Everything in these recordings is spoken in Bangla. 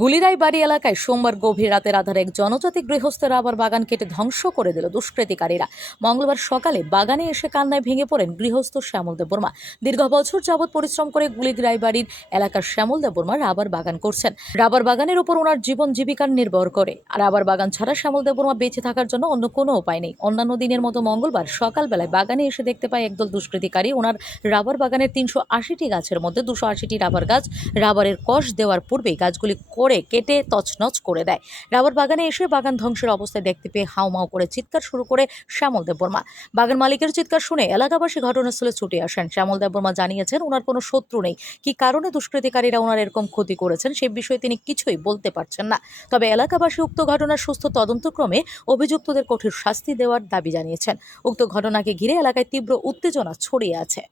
গুলিরাই বাড়ি এলাকায় সোমবার গভীর রাতের আধারে এক জনজাতি গৃহস্থের আবার বাগান কেটে ধ্বংস করে দিল দুষ্কৃতিকারীরা। মঙ্গলবার সকালে বাগানে এসে কান্নায় ভেঙে পড়েন গৃহস্থ শ্যামল দেববর্মা দীর্ঘ বছর যাবৎ পরিশ্রম করে গুলিরাই বাড়ির এলাকার শ্যামল দেববর্মা রাবার বাগান করছেন। রাবার বাগানের উপর ওনার জীবন জীবিকার নির্ভর করে। রাবার বাগান ছাড়া শ্যামল দেববর্মা বেঁচে থাকার জন্য অন্য কোনো উপায় নেই। অন্যান্য দিনের মতো মঙ্গলবার সকালবেলায় বাগানে এসে দেখতে পায় একদল দুষ্কৃতিকারী। ওনার রাবার বাগানের তিনশো আশিটি গাছের মধ্যে দুশো আশিটি রাবার গাছ রাবারের কষ দেওয়ার পূর্বেই গাছগুলি করে কেটে তছনছ করে দেয়। রাবার বাগানে এসে বাগান ধ্বংসের অবস্থায় দেখতে পেয়ে হাউমাউ করে চিৎকার শুরু করে শ্যামল দেববর্মা। বাগান মালিকের চিৎকার শুনে এলাকাবাসী ঘটনাস্থলে ছুটে আসেন। শ্যামল দেববর্মা জানিয়েছেন ওনার কোনো শত্রু নেই। কি কারণে দুষ্কৃতিকারীরা ওনার এরকম ক্ষতি করেছেন সে বিষয়ে তিনি কিছুই বলতে পারছেন না। তবে এলাকাবাসী উক্ত ঘটনার সুস্থ তদন্তক্রমে অভিযুক্তদের কঠোর শাস্তি দেওয়ার দাবি জানিয়েছেন। উক্ত ঘটনাকে ঘিরে এলাকায় তীব্র উত্তেজনা ছড়িয়ে আছে।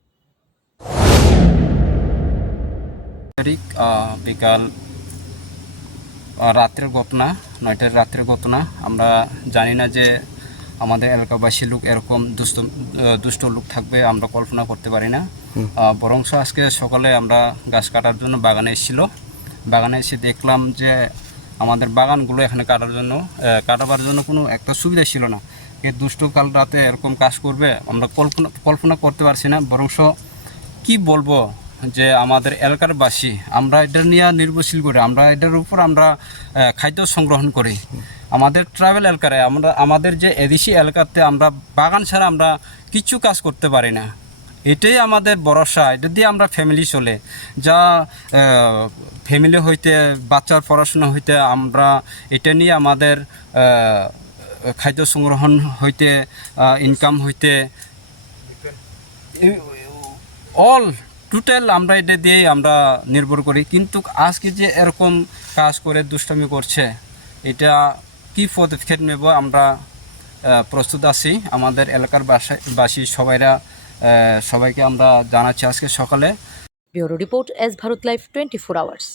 বিকাল রাত্রের ঘটনা নয়টার রাত্রের ঘটনা। আমরা জানি না যে আমাদের এলাকাবাসী লোক এরকম দুষ্ট দুষ্ট লোক থাকবে আমরা কল্পনা করতে পারি না। বরংস আজকে সকালে আমরা গাছ কাটার জন্য বাগানে এসেছিল। বাগানে এসে দেখলাম যে আমাদের বাগানগুলো এখানে কাটার জন্য কাটাবার জন্য কোনো একটা সুবিধা ছিল না। এই দুষ্ট কাল রাতে এরকম কাজ করবে আমরা কল্পনা কল্পনা করতে পারছি না। বরংস কি বলব? যে আমাদের এলাকার বাসী আমরা এটা নিয়ে নির্ভরশীল করি, আমরা এটার উপর আমরা খাদ্য সংগ্রহণ করি। আমাদের ট্রাভেল এলাকায়, আমরা, আমাদের যে এদেশি এলাকাতে আমরা বাগান ছাড়া আমরা কিছু কাজ করতে পারি না। এটাই আমাদের ভরসা, এটা দিয়ে আমরা ফ্যামিলি চলে। যা ফ্যামিলি হইতে, বাচ্চার পড়াশোনা হইতে আমরা এটা নিয়ে আমাদের খাদ্য সংগ্রহণ হইতে ইনকাম হইতে অল টোটাল আমরা এটা দিয়েই আমরা নির্ভর করি। কিন্তু আজকে যে এরকম কাজ করে দুষ্টামি করছে, এটা কি পদক্ষেপ নেব আমরা প্রস্তুত আছি। আমাদের এলাকার বাসী সবাইরা সবাইকে আমরা জানাচ্ছি আজকে সকালে। Bureau report S Bharat life twenty four hours.